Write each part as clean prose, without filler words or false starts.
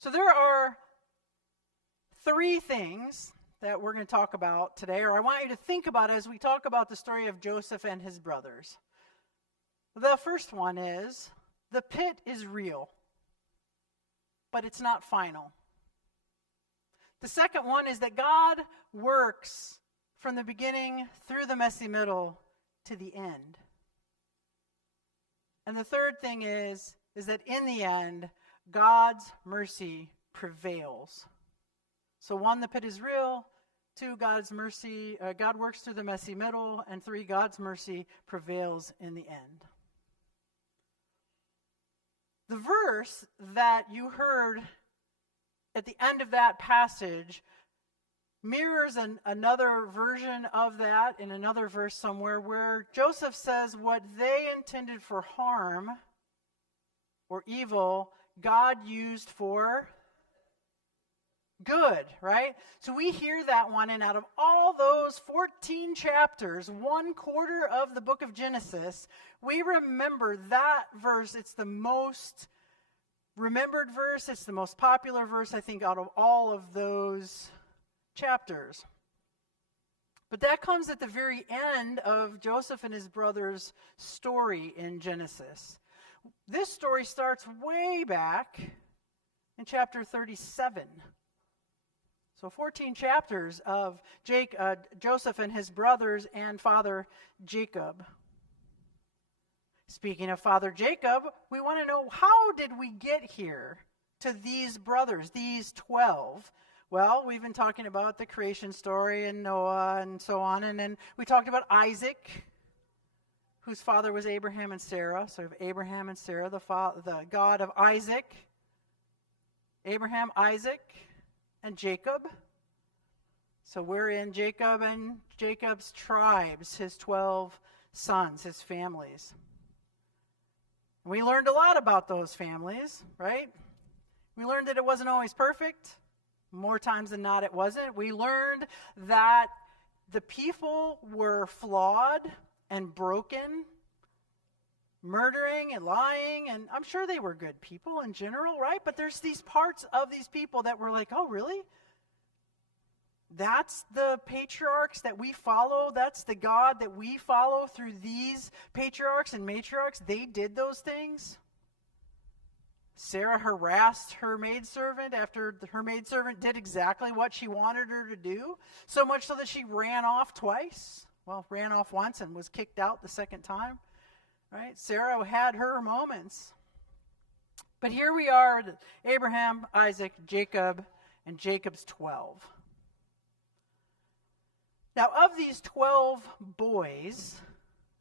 So there are three things that we're going to talk about today, or I want you to think about as we talk about the story of Joseph and his brothers. The first one is, the pit is real, but it's not final. The second one is that God works from the beginning through the messy middle to the end. And the third thing is that in the end, God's mercy prevails. So one, the pit is real. Two, God's mercy, God works through the messy middle. And three, God's mercy prevails in the end. The verse that you heard at the end of that passage mirrors another version of that in another verse somewhere, where Joseph says what they intended for harm or evil, God used for good, right? So we hear that one, and out of all those 14 chapters, 1/4 of the book of Genesis, we remember that verse. It's the most remembered verse. It's the most popular verse, I think, out of all of those chapters. But that comes at the very end of Joseph and his brothers' story in Genesis. This story starts way back in chapter 37. So 14 chapters of Joseph and his brothers and father Jacob. Speaking of father Jacob, we want to know, how did we get here to these brothers, these 12? Well, we've been talking about the creation story and Noah and so on. And then we talked about Isaac, whose father was Abraham and Sarah. So we have Abraham and Sarah, the God of Isaac, Abraham, Isaac, and Jacob. So we're in Jacob and Jacob's tribes, his 12 sons, his families. We learned a lot about those families, right? We learned that it wasn't always perfect. More times than not, it wasn't. We learned that the people were flawed and broken, murdering and lying, and I'm sure they were good people in general, right? But there's these parts of these people that were like, oh, really? That's the patriarchs that we follow? That's the God that we follow through these patriarchs and matriarchs? They did those things? Sarah harassed her maidservant after her maidservant did exactly what she wanted her to do, so much so that she ran off twice. Well, ran off once and was kicked out the second time. Right? Sarah had her moments. But here we are, Abraham, Isaac, Jacob, and Jacob's 12. Now, of these 12 boys,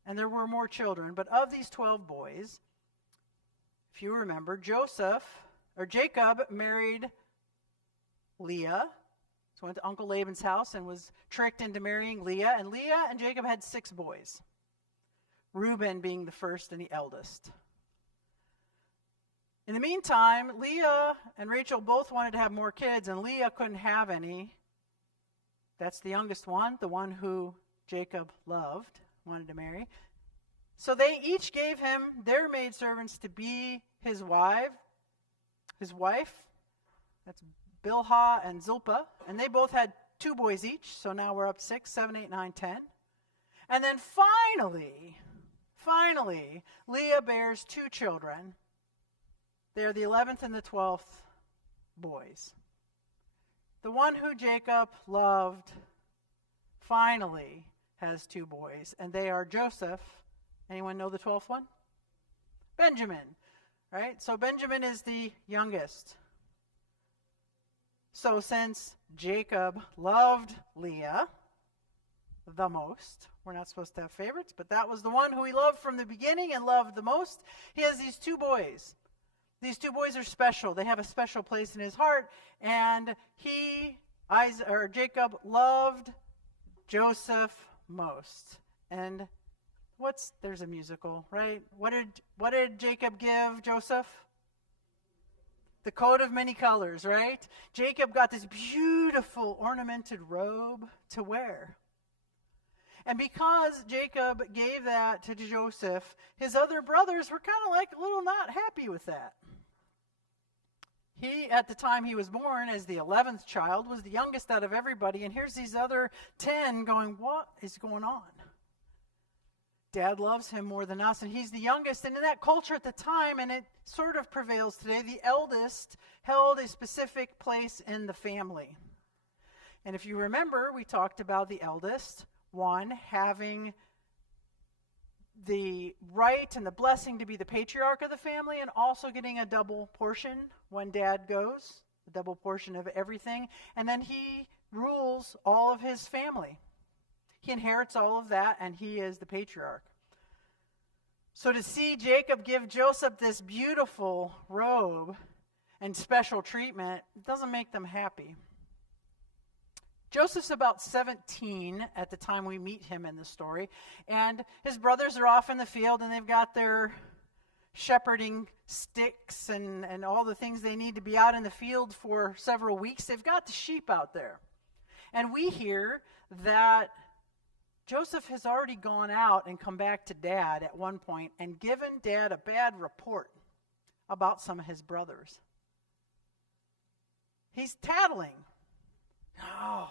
and there were more children, but of these 12 boys, if you remember, Jacob married Leah. So went to Uncle Laban's house and was tricked into marrying Leah. And Leah and Jacob had 6 boys, Reuben being the first and the eldest. In the meantime, Leah and Rachel both wanted to have more kids, and Leah couldn't have any. That's the youngest one, the one who Jacob loved, wanted to marry. So they each gave him their maidservants to be his wife. That's Bilhah and Zilpah. And they both had 2 boys each. So now we're up 6, 7, 8, 9, 10. And then finally, Leah bears 2 children. They're the 11th and the 12th boys. The one who Jacob loved finally has 2 boys. And they are Joseph. Anyone know the 12th one? Benjamin, right? So Benjamin is the youngest. So since Jacob loved Leah the most, we're not supposed to have favorites, but that was the one who he loved from the beginning and loved the most, he has these 2 boys. These 2 boys are special. They have a special place in his heart, and Jacob loved Joseph most. And there's a musical, right? What did Jacob give Joseph? The coat of many colors, right? Jacob got this beautiful ornamented robe to wear. And because Jacob gave that to Joseph, his other brothers were kind of like a little not happy with that. He, at the time he was born, as the 11th child, was the youngest out of everybody. And here's these other 10 going, what is going on? Dad loves him more than us, and he's the youngest. And in that culture at the time, and it sort of prevails today, the eldest held a specific place in the family. And if you remember, we talked about the eldest, one, having the right and the blessing to be the patriarch of the family, and also getting a double portion when dad goes, a double portion of everything. And then he rules all of his family. He inherits all of that, and he is the patriarch. So to see Jacob give Joseph this beautiful robe and special treatment doesn't make them happy. Joseph's about 17 at the time we meet him in the story, and his brothers are off in the field, and they've got their shepherding sticks and all the things they need to be out in the field for several weeks. They've got the sheep out there. And we hear that Joseph has already gone out and come back to Dad at one point and given Dad a bad report about some of his brothers. He's tattling. Oh,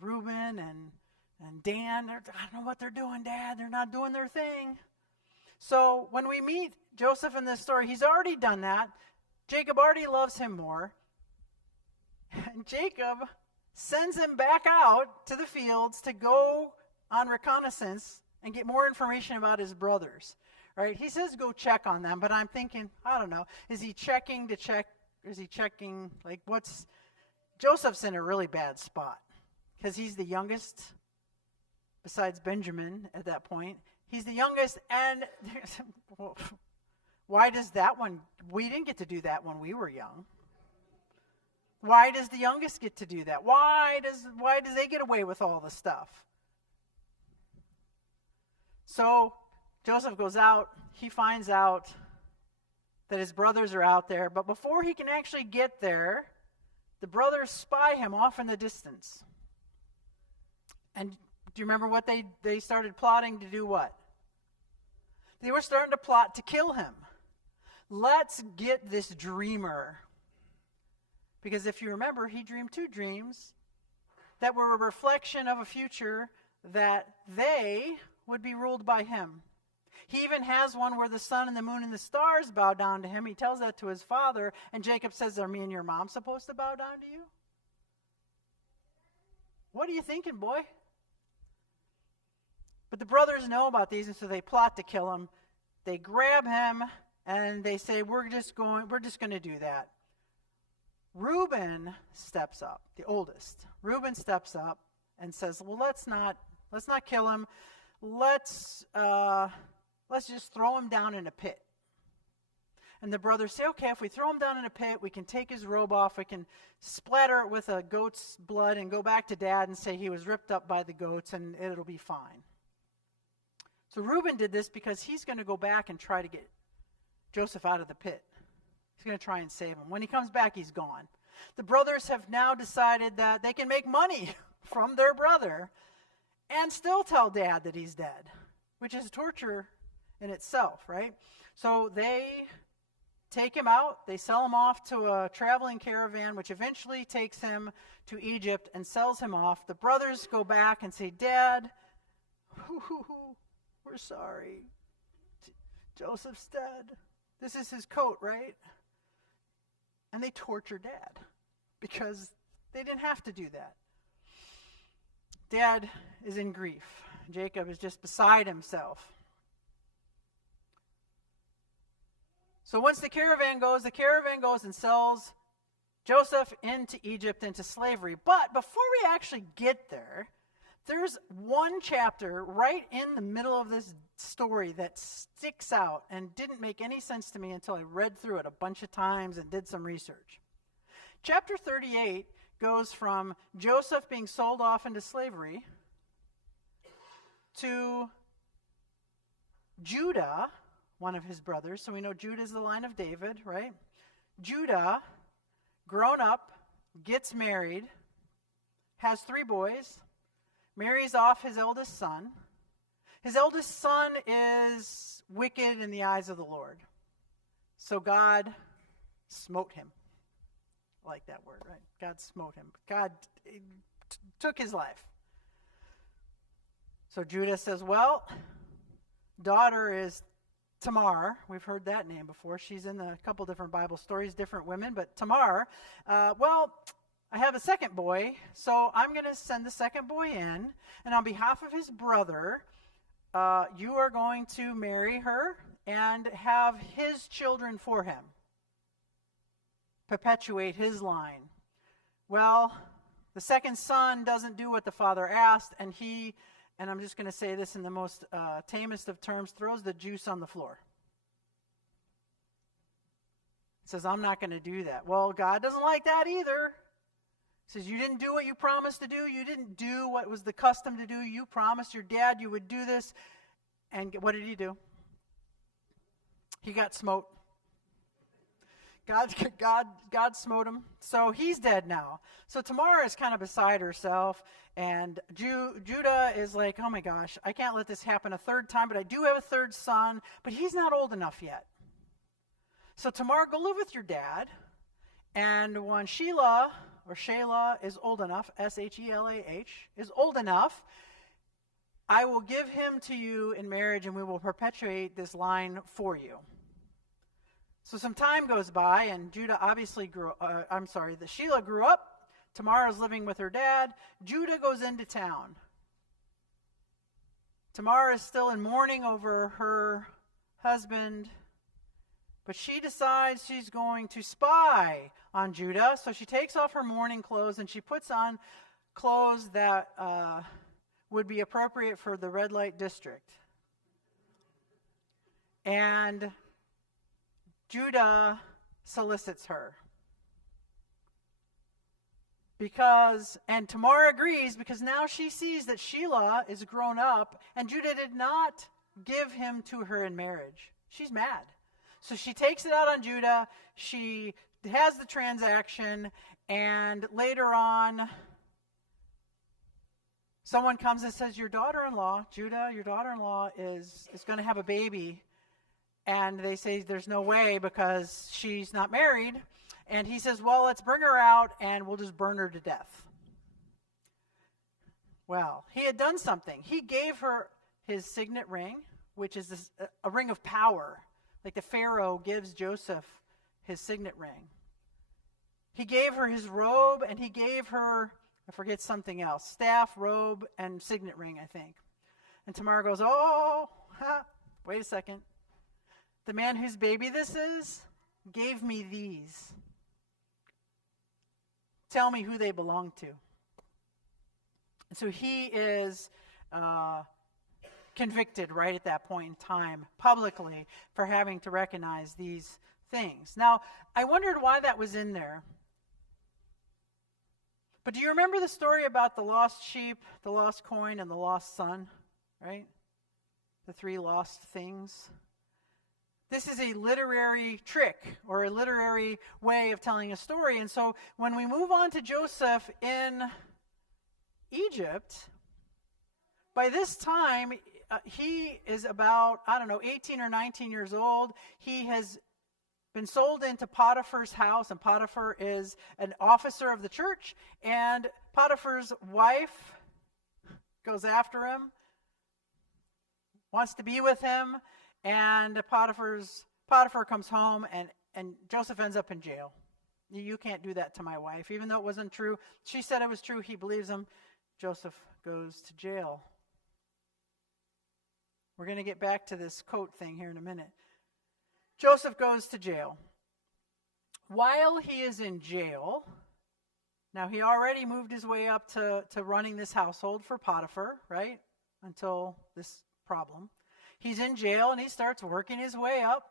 Reuben and Dan, I don't know what they're doing, Dad. They're not doing their thing. So when we meet Joseph in this story, he's already done that. Jacob already loves him more. And Jacob sends him back out to the fields to go on reconnaissance and get more information about his brothers. Right? He says go check on them, but I'm thinking, I don't know, is he checking to check? Is he checking, like, what's... Joseph's in a really bad spot because he's the youngest, besides Benjamin at that point. He's the youngest, and why does that one, we didn't get to do that when we were young. Why does the youngest get to do that? Why does they get away with all the stuff? So Joseph goes out, he finds out that his brothers are out there, but before he can actually get there, the brothers spy him off in the distance. And do you remember what they started plotting to do what? They were starting to plot to kill him. Let's get this dreamer. Because if you remember, he dreamed 2 dreams that were a reflection of a future that they would be ruled by him. He even has one where the sun and the moon and the stars bow down to him. He tells that to his father, and Jacob says, are me and your mom supposed to bow down to you? What are you thinking, boy? But the brothers know about these, and so they plot to kill him. They grab him, and they say, we're just going to do that. Reuben steps up, the oldest. Reuben steps up and says, well, let's not kill him. Let's just throw him down in a pit. And the brothers say, okay, if we throw him down in a pit, we can take his robe off, we can splatter it with a goat's blood and go back to Dad and say he was ripped up by the goats and it'll be fine. So Reuben did this because he's going to go back and try to get Joseph out of the pit. He's going to try and save him. When he comes back, he's gone. The brothers have now decided that they can make money from their brother and still tell Dad that he's dead, which is torture in itself, right? So they take him out, they sell him off to a traveling caravan, which eventually takes him to Egypt and sells him off. The brothers go back and say, Dad, we're sorry. Joseph's dead. This is his coat, right? And they torture Dad because they didn't have to do that. Dad is in grief. Jacob is just beside himself. So once the caravan goes and sells Joseph into Egypt, into slavery. But before we actually get there, there's one chapter right in the middle of this story that sticks out and didn't make any sense to me until I read through it a bunch of times and did some research. Chapter 38 goes from Joseph being sold off into slavery to Judah, one of his brothers. So we know Judah is the line of David, right? Judah, grown up, gets married, has 3 boys, marries off his eldest son. His eldest son is wicked in the eyes of the Lord. So God smote him. like that word, right? God smote him. God took his life. So Judah says, well, daughter is Tamar. We've heard that name before. She's in a couple different Bible stories, different women. But Tamar, well, I have a second boy, so I'm going to send the second boy in. And on behalf of his brother, you are going to marry her and have his children for him. Perpetuate his line. Well, the second son doesn't do what the father asked, and he, and I'm just going to say this in the most tamest of terms, throws the juice on the floor. Says, I'm not going to do that. Well, God doesn't like that either. He says, you didn't do what you promised to do. You didn't do what was the custom to do. You promised your dad you would do this. And what did he do? He got smote. God smote him. So he's dead now. So Tamar is kind of beside herself. And Judah is like, oh my gosh, I can't let this happen a third time. But I do have a third son. But he's not old enough yet. So Tamar, go live with your dad. And when Shelah is old enough, Shelah, is old enough, I will give him to you in marriage, and we will perpetuate this line for you. So some time goes by, and Shelah grew up. Tamar is living with her dad. Judah goes into town. Tamar is still in mourning over her husband, but she decides she's going to spy on Judah. So she takes off her mourning clothes, and she puts on clothes that would be appropriate for the red light district. And Judah solicits her. And Tamar agrees because now she sees that Shelah is grown up and Judah did not give him to her in marriage. She's mad. So she takes it out on Judah. She has the transaction, and later on, someone comes and says, your daughter-in-law, Judah, your daughter-in-law is going to have a baby. And they say there's no way because she's not married. And he says, well, let's bring her out and we'll just burn her to death. Well, he had done something. He gave her his signet ring, which is a ring of power. Like the Pharaoh gives Joseph his signet ring. He gave her his robe, and he gave her, I forget something else, staff, robe, and signet ring, I think. And Tamar goes, wait a second. The man whose baby this is gave me these. Tell me who they belong to. And so he is convicted right at that point in time, publicly, for having to recognize these things. Now, I wondered why that was in there. But do you remember the story about the lost sheep, the lost coin, and the lost son? Right? The three lost things. This is a literary trick or a literary way of telling a story. And so when we move on to Joseph in Egypt, by this time, he is about, 18 or 19 years old. He has been sold into Potiphar's house, and Potiphar is an officer of the church, and Potiphar's wife goes after him, wants to be with him, and Potiphar comes home, and Joseph ends up in jail. You can't do that to my wife. Even though it wasn't true, she said it was true, he believes him. Joseph goes to jail. We're going to get back to this coat thing here in a minute. Joseph goes to jail. While he is in jail, now he already moved his way up to running this household for Potiphar, right? Until this problem. He's in jail and he starts working his way up.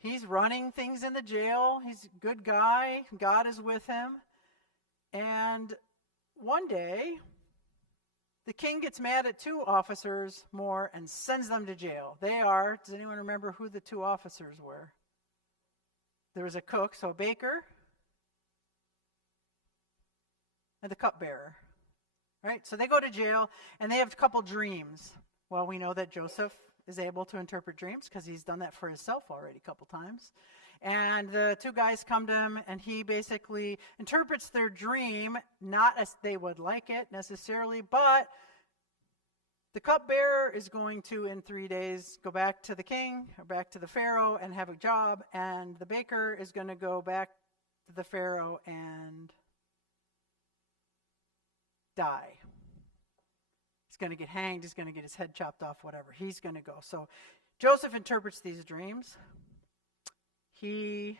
He's running things in the jail. He's a good guy. God is with him. And one day, the king gets mad at two officers more and sends them to jail. They are, does anyone remember who the two officers were? There was a cook, so a baker, and the cupbearer. Right? So they go to jail, and they have a couple dreams. Well, we know that Joseph is able to interpret dreams because he's done that for himself already a couple times. And the two guys come to him, and he basically interprets their dream, not as they would like it necessarily, but the cupbearer is going to, in 3 days, go back to the king, or back to the Pharaoh, and have a job, and the baker is going to go back to the Pharaoh and die. He's going to get hanged, he's going to get his head chopped off, whatever. He's going to go. So Joseph interprets these dreams. He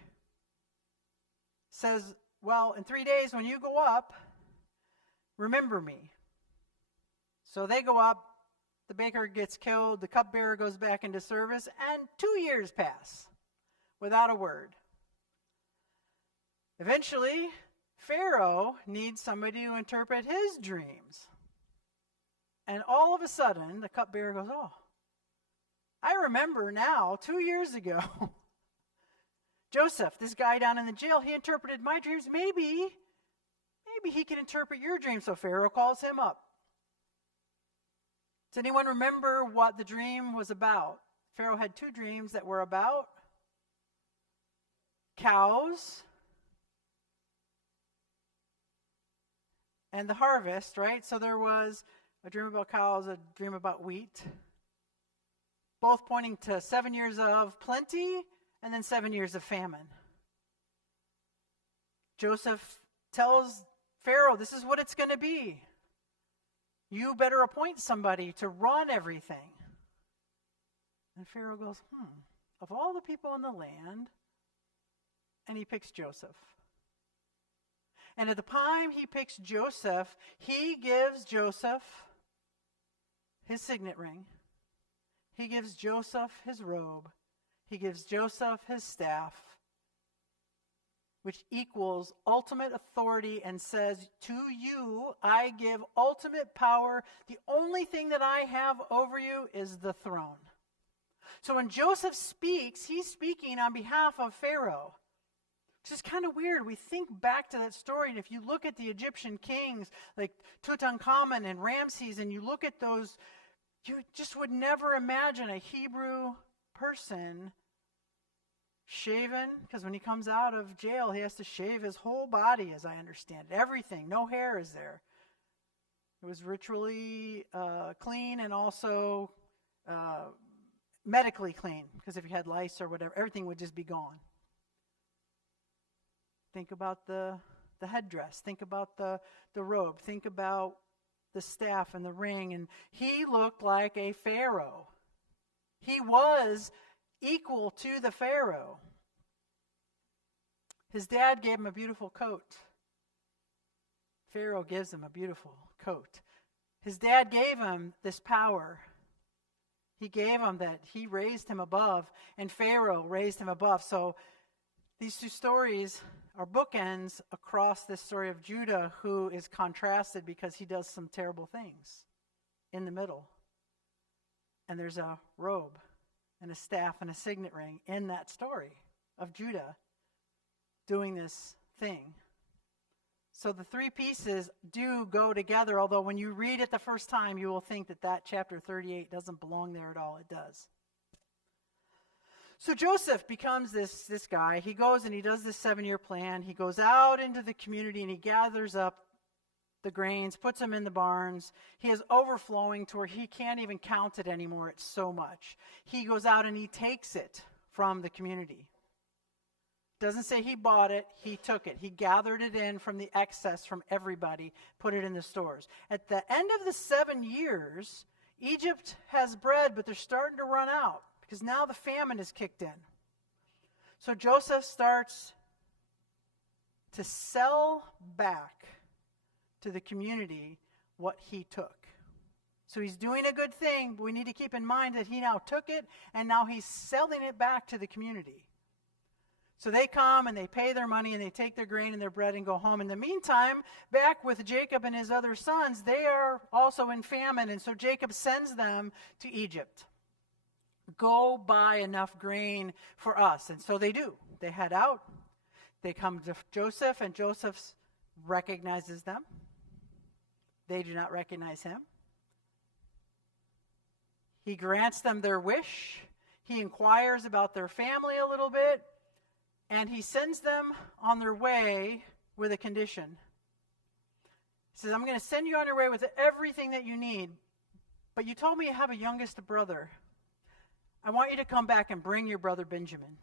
says, well, in 3 days when you go up, remember me. So they go up, the baker gets killed, the cupbearer goes back into service, and 2 years pass without a word. Eventually, Pharaoh needs somebody to interpret his dreams. And all of a sudden, the cupbearer goes, oh, I remember now, 2 years ago, Joseph, this guy down in the jail, he interpreted my dreams. Maybe he can interpret your dreams. So Pharaoh calls him up. Does anyone remember what the dream was about? Pharaoh had 2 dreams that were about cows and the harvest, right? So there was a dream about cows, a dream about wheat, both pointing to 7 years of plenty and then 7 years of famine. Joseph tells Pharaoh, this is what it's going to be. You better appoint somebody to run everything. And Pharaoh goes, of all the people in the land, and he picks Joseph. And at the time he picks Joseph, he gives Joseph his signet ring. He gives Joseph his robe. He gives Joseph his staff, which equals ultimate authority and says, to you I give ultimate power. The only thing that I have over you is the throne. So when Joseph speaks, he's speaking on behalf of Pharaoh. Which is kind of weird. We think back to that story, and if you look at the Egyptian kings like Tutankhamun and Ramses, and you look at those, you just would never imagine a Hebrew person shaven, because when he comes out of jail, he has to shave his whole body, as I understand it. Everything, no hair is there. It was ritually clean and also medically clean, because if you had lice or whatever, everything would just be gone. Think about the headdress. Think about the robe. Think about the staff and the ring. And he looked like a pharaoh. He was equal to the Pharaoh. His dad gave him a beautiful coat. Pharaoh gives him a beautiful coat. His dad gave him this power. He gave him that. He raised him above, and Pharaoh raised him above. So these two stories are bookends across this story of Judah, who is contrasted because he does some terrible things in the middle. And there's a robe and a staff and a signet ring in that story of Judah doing this thing. So the 3 pieces do go together, although when you read it the first time, you will think that chapter 38 doesn't belong there at all. It does. So Joseph becomes this guy. He goes and he does this 7-year plan. He goes out into the community and he gathers up the grains, puts them in the barns. He is overflowing to where he can't even count it anymore. It's so much. He goes out and he takes it from the community. Doesn't say he bought it, he took it. He gathered it in from the excess from everybody, put it in the stores. At the end of the 7 years, Egypt has bread, but they're starting to run out because now the famine is kicked in. So Joseph starts to sell back to the community what he took. So he's doing a good thing, but we need to keep in mind that he now took it and now he's selling it back to the community. So they come and they pay their money and they take their grain and their bread and go home. In the meantime, back with Jacob and his other sons, they are also in famine. And so Jacob sends them to Egypt. Go buy enough grain for us. And so they do. They head out. They come to Joseph, and Joseph recognizes them. They do not recognize him. He grants them their wish. He inquires about their family a little bit. And he sends them on their way with a condition. He says, I'm going to send you on your way with everything that you need. But you told me you have a youngest brother. I want you to come back and bring your brother Benjamin.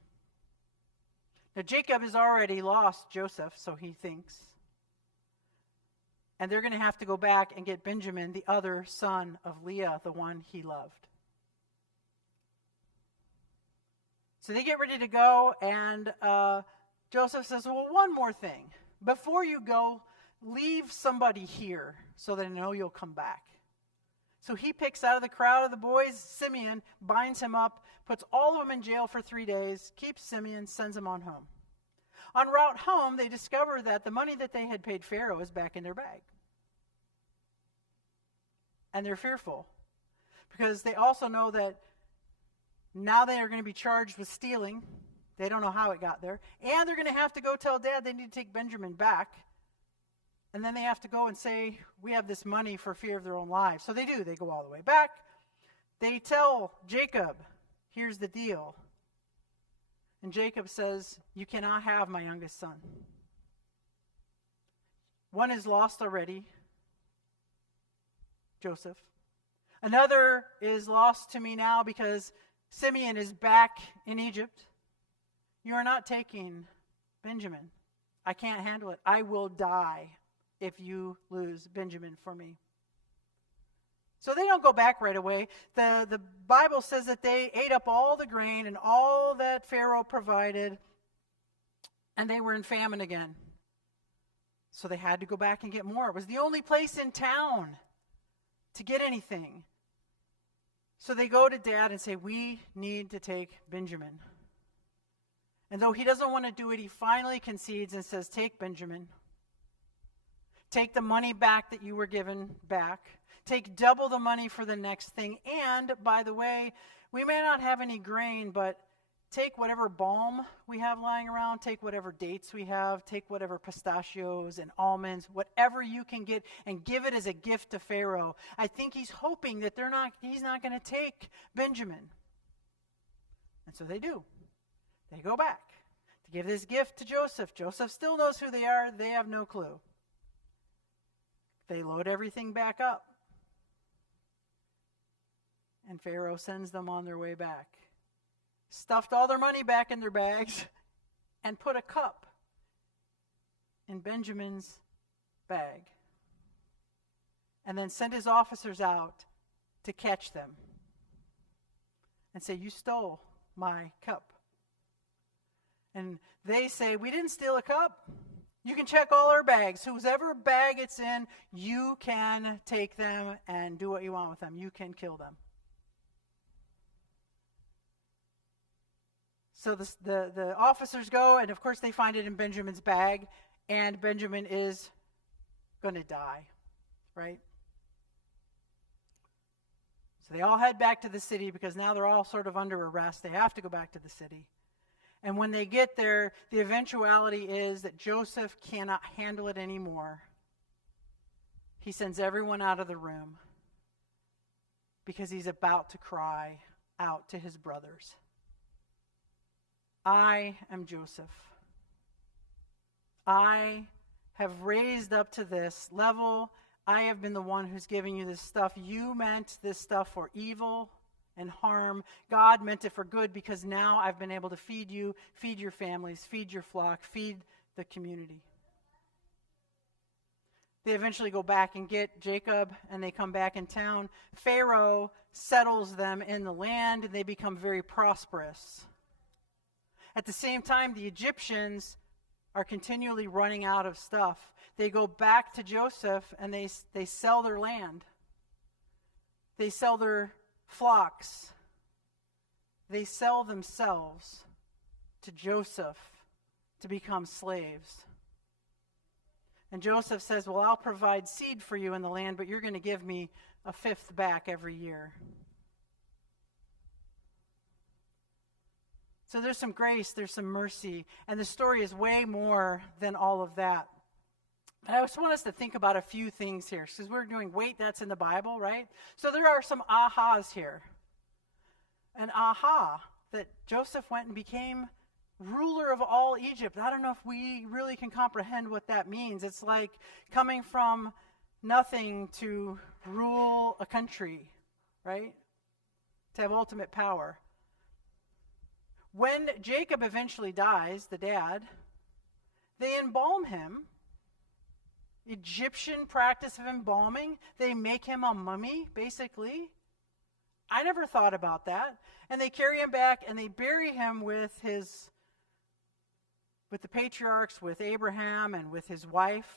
Now, Jacob has already lost Joseph, so he thinks. And they're going to have to go back and get Benjamin, the other son of Leah, the one he loved. So they get ready to go, and Joseph says, well, one more thing. Before you go, leave somebody here so that I know you'll come back. So he picks out of the crowd of the boys Simeon, binds him up, puts all of them in jail for 3 days, keeps Simeon, sends him on home. En route home, they discover that the money that they had paid Pharaoh is back in their bag. And they're fearful because they also know that now they are going to be charged with stealing. They don't know how it got there. And they're going to have to go tell Dad they need to take Benjamin back. And then they have to go and say, we have this money for fear of their own lives. So they do. They go all the way back. They tell Jacob, here's the deal. And Jacob says, you cannot have my youngest son. One is lost already, Joseph. Another is lost to me now because Simeon is back in Egypt. You are not taking Benjamin. I can't handle it. I will die if you lose Benjamin for me. So they don't go back right away. The Bible says that they ate up all the grain and all that Pharaoh provided, and they were in famine again. So they had to go back and get more. It was the only place in town to get anything. So they go to Dad and say, we need to take Benjamin. And though he doesn't want to do it, he finally concedes and says, take Benjamin. Take the money back that you were given back. Take double the money for the next thing. And, by the way, we may not have any grain, but take whatever balm we have lying around, take whatever dates we have, take whatever pistachios and almonds, whatever you can get, and give it as a gift to Pharaoh. I think he's hoping that he's not going to take Benjamin. And so they do. They go back to give this gift to Joseph. Joseph still knows who they are. They have no clue. They load everything back up. And Pharaoh sends them on their way back. Stuffed all their money back in their bags and put a cup in Benjamin's bag. And then sent his officers out to catch them and say, you stole my cup. And they say, we didn't steal a cup. You can check all our bags. Whoever bag it's in, you can take them and do what you want with them. You can kill them. So the officers go, and of course they find it in Benjamin's bag, and Benjamin is going to die, right? So they all head back to the city because now they're all sort of under arrest. They have to go back to the city. And when they get there, the eventuality is that Joseph cannot handle it anymore. He sends everyone out of the room because he's about to cry out to his brothers. I am Joseph. I have raised up to this level. I have been the one who's giving you this stuff. You meant this stuff for evil and harm. God meant it for good because now I've been able to feed you, feed your families, feed your flock, feed the community. They eventually go back and get Jacob, and they come back in town. Pharaoh settles them in the land, and they become very prosperous. At the same time, the Egyptians are continually running out of stuff. They go back to Joseph, and they sell their land. They sell their flocks. They sell themselves to Joseph to become slaves. And Joseph says, well, I'll provide seed for you in the land, but you're going to give me a fifth back every year. So there's some grace, there's some mercy, and the story is way more than all of that. And I just want us to think about a few things here, because we're doing, wait, that's in the Bible, right? So there are some ahas here. And aha, that Joseph went and became ruler of all Egypt. I don't know if we really can comprehend what that means. It's like coming from nothing to rule a country, right? To have ultimate power. When Jacob eventually dies, the dad, they embalm him. Egyptian practice of embalming. They make him a mummy, basically. I never thought about that. And they carry him back and they bury him with the patriarchs, with Abraham and with his wife.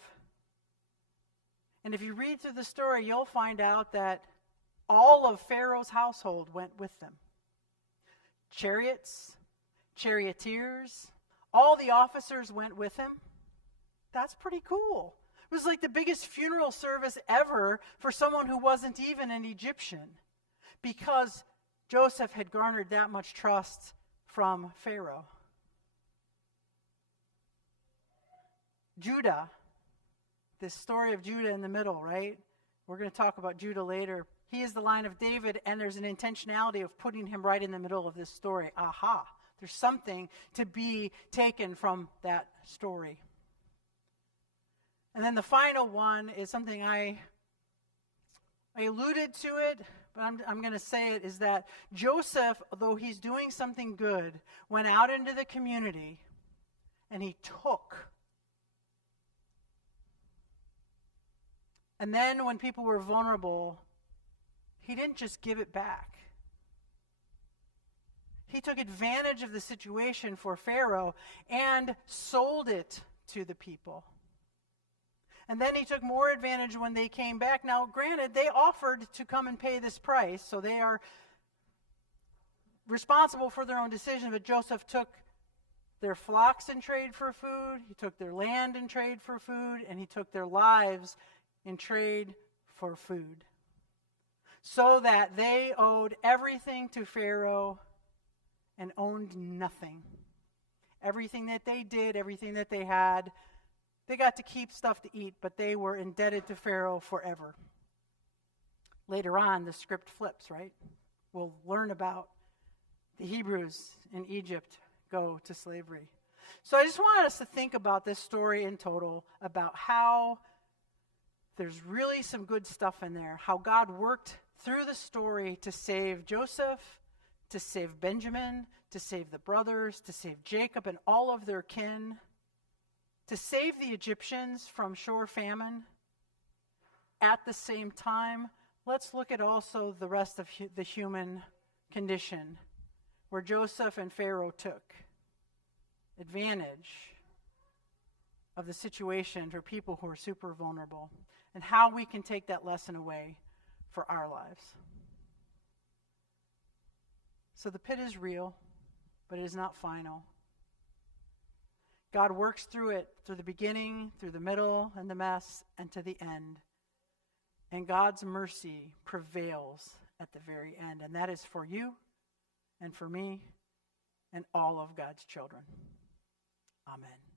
And if you read through the story, you'll find out that all of Pharaoh's household went with them. Chariots, charioteers, all the officers went with him. That's pretty cool. It was like the biggest funeral service ever for someone who wasn't even an Egyptian, because Joseph had garnered that much trust from Pharaoh. Judah, this story of Judah in the middle, right? We're going to talk about Judah later. He is the line of David, and there's an intentionality of putting him right in the middle of this story. Aha, there's something to be taken from that story. And then the final one is something I alluded to it, but I'm going to say it, is that Joseph, though he's doing something good, went out into the community and he took. And then when people were vulnerable, he didn't just give it back. He took advantage of the situation for Pharaoh and sold it to the people. And then he took more advantage when they came back. Now, granted, they offered to come and pay this price, so they are responsible for their own decision, but Joseph took their flocks in trade for food, he took their land in trade for food, and he took their lives in trade for food. So that they owed everything to Pharaoh and owned nothing. Everything that they did, everything that they had, they got to keep stuff to eat, but they were indebted to Pharaoh forever. Later on, the script flips, right? We'll learn about the Hebrews in Egypt go to slavery. So I just want us to think about this story in total, about how there's really some good stuff in there, how God worked through the story to save Joseph, to save Benjamin, to save the brothers, to save Jacob and all of their kin, to save the Egyptians from shore famine. At the same time, let's look at also the rest of the human condition, where Joseph and Pharaoh took advantage of the situation for people who are super vulnerable, and how we can take that lesson away for our lives. So the pit is real, but it is not final. God works through it, through the beginning, through the middle, and the mess, and to the end. And God's mercy prevails at the very end. And that is for you and for me and all of God's children. Amen.